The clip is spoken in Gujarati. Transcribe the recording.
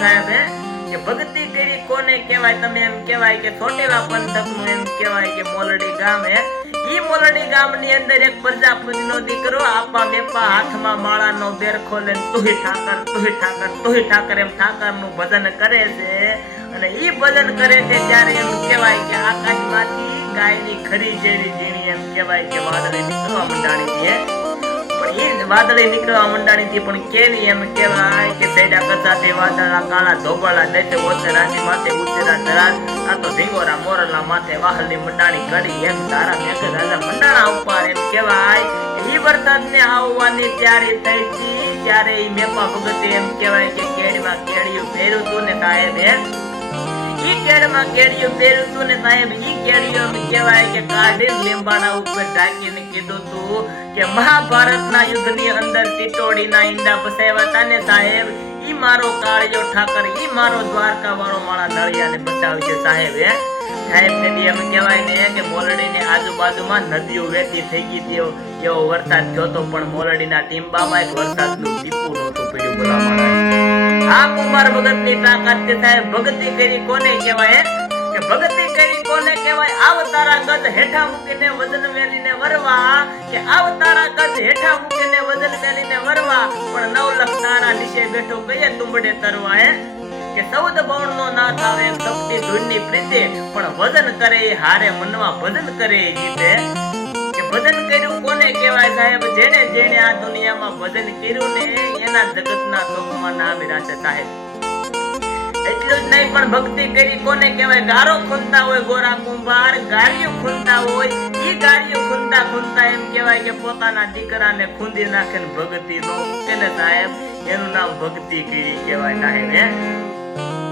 સાહેબ કે ભક્તિ કરી કોને કહેવાય? તમે એમ કહેવાય કે ચોટીલા પંથકનું એમ કહેવાય કે મોલડી ગામ ઈ મોલડી ગામની અંદર એક પ્રજાપતિનો દીકરો આપા મેપા હાથમાં માળાનો બેરખો લઈને તુહી ઠાકર એમ ઠાકરનું ભજન કરે છે અને ઈ ભજન કરે છે ત્યારે એમ કહેવાય કે આકાશમાંથી ગાયની ખરી જેવી ઝીણી એમ કહેવાય કે વાદળી નીકળવા મંડાણી છે પણ એ વાદળી નીકળવા મંડાણી પણ કેવી એમ કહેવાય કે સેડા કચાથી વાદળા કાળા ધોબાળા દૈતે ઓતે રાજી માથે ઉતરા ધરાજ આ તો ભીંગોરા મોરલા માથે વાહલની મંડાણી કરી એમ તારા મેઘ રાજા મંડાણા ઉપર એમ કહેવાય ઈ વરસાદને આવવાની તૈયારી થઈ હતી ત્યારે ઈ મેપા ભગતે એમ કહેવાય કે કેડીમાં કેડિયું પહેર્યું તું ને સાહેબ ઈ કેડમાં કેડિયું પહેર્યું તું ને સાહેબ ઈ કેડિયું એમ કહેવાય કે કાઢી લીંબાડા ઉપર ઢાંકીને કીધું તું કે મહાભારતના યુદ્ધની અંદર ટીટોડીના ઈંડા બસાવ્યા હતા ને સાહેબ ઈ મારો કાળિયો ઠાકર ઈ મારો દ્વારકા વાળો મારા નળિયાને બચાવશે સાહેબ સાહેબ ને એમ કહેવાય ને કે મોલડીની આજુબાજુમાં નદીઓ વહેતી થઈ ગઈ હતી એવો વરસાદ થયો તો પણ મોલડીના ટીમ્બામાં એક વરસાદનું ટીપું નહોતું પડ્યું બોલા મારા આ કુમાર ભગતની તાકાત છે સાહેબ ભક્તિ કરી કોને કહેવાય કે ભક્તિ કરી કોને કહેવાય આવતારા ગજ હેઠા મૂકીને વજન મેલીને વરવા કે આવતારા ગજ હેઠા મૂકીને વજન મેલીને વરવા પણ 9 લખ તારા નીચે બેઠો કયે તુંબડે તરવા કે 14 બાવન નો નાથ આવે સપટી ધૂળની પ્રીતે પણ વજન કરે એ હારે મનવા ભજન કરે એ જીતે કે ભજન કર્યું કોને કહેવાય સાહેબ જેને આ દુનિયામાં ભજન કર્યું ને એના જગતના લોકમાં નામ રાશે સાહેબ એટલું જ નહીં પણ ભક્તિ કરી કોને કહેવાય ગારો ખૂંદતા હોય ગોરા કુંભાર ગાળિયું ખૂંદતા હોય ઈ ગાળિયું ખૂંદતા એમ કહેવાય કે પોતાના દીકરાને ખૂંદી નાખે ભક્તિ નો કે સાહેબ એનું નામ ભક્તિ કરી કહેવાય સાહેબ